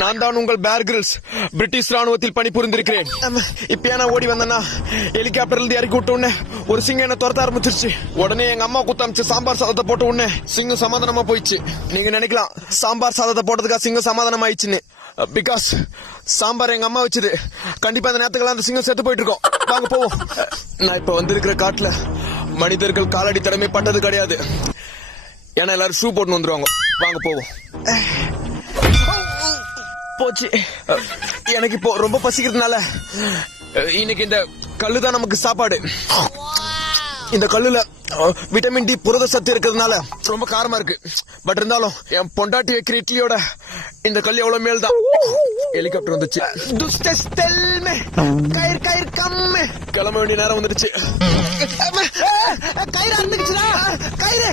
நான் தான் உங்கள் பேர் கிரில்ஸ். பிரிட்டிஷ் ராணுவத்தில் பணிபுரிந்திருக்கிறேன். இப்ப நான் ஓடி வந்தேன்னா ஹெலிகாப்டர்ல இருந்து இறக்கி விட்ட உடனே ஒரு சிங்கம் என்ன துரத்த ஆரம்பிச்சிருச்சு. உடனே எங்க அம்மா குத்தமிச்சு சாம்பார் சாதத்தை போட்ட உடனே சிங்கம் சமாதானமா போயிடுச்சு. நீங்க நினைக்கலாம் சாம்பார் சாதத்தை போட்டதுக்காக சிங்கம் சமாதானம் ஆயிடுச்சுன்னு. பிகாஸ் சாம்பார் எங்க அம்மா வச்சது. கண்டிப்பா அந்த நேரத்துக்கு அந்த சிங்கம் செத்து போயிட்டு இருக்கோம். வாங்க போவோம். நான் இப்ப வந்திருக்கிற காட்டுல மனிதர்கள் காலடி தடமே பட்டது கிடையாது. ஏன்னா எல்லாரும் ஷூ போட்டு வந்துருவாங்க. வாங்க போவோம். போச்சு. எனக்கு இப்போ ரொம்ப பசிக்கிறதுனால இன்னைக்கு இந்த கல்லுதான் நமக்கு சாப்பாடு. இந்த கல்லுல விட்டமின் டி புரத சத்து இருக்கிறதுனால ரொம்ப காரமா இருக்கு. பட் இருந்தாலும் என் பொண்டாட்டி வைக்கிற இட்லியோட இந்த கல் எவ்வளவு மேல் தான். ஹெலிகாப்டர் வந்துச்சு. கிளம்ப வேண்டிய நேரம் வந்துடுச்சு. கயிறு இருந்துச்சுடா. கயிறு